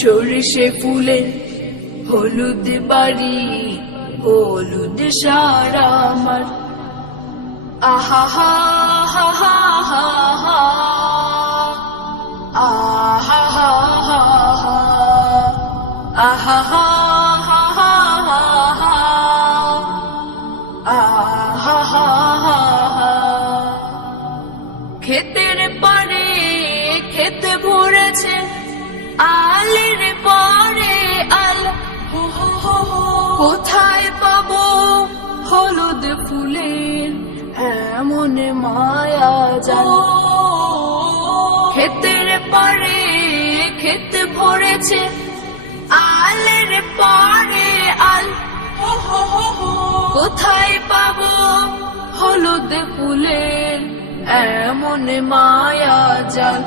সরিষে ফুলে হলুদ বাড়ি, হলুদ সারা আমার। আহা হা হা হা হা হা, আহা হা হা হা, আহা হা হা হা হা, আহা হা হা হা। ক্ষেতের পারে ক্ষেত ভরেছে, আলের পরে আল, কোথায় পাবো হলুদ ফুলের এমন মায়া জাল। ক্ষেতের পারে ক্ষেত ভরেছে, আলের পরে আল, কোথায় পাবো হলুদ ফুলের এমন মায়া জাল।